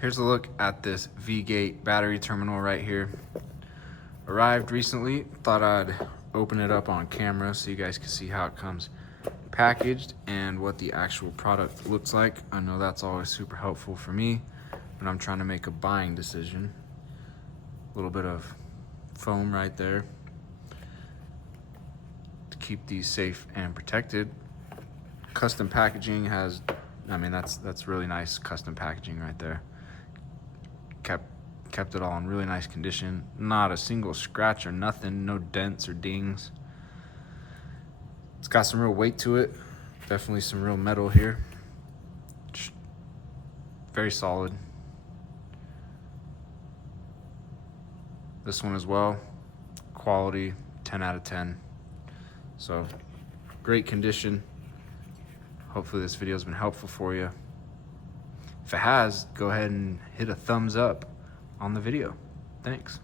Here's a look at this Vgate battery terminal right here. Arrived recently, thought I'd open it up on camera so you guys can see how it comes packaged and what the actual product looks like. I know that's always super helpful for me when I'm trying to make a buying decision. A little bit of foam right there to keep these safe and protected. Custom packaging has, that's really nice custom packaging right there. Kept it all in really nice condition. Not a single scratch or nothing, no dents or dings. It's got some real weight to it. Definitely some real metal here. Very solid. This one as well. Quality, 10 out of 10. So, great condition. Hopefully this video has been helpful for you. If it has, go ahead and hit a thumbs up on the video. Thanks.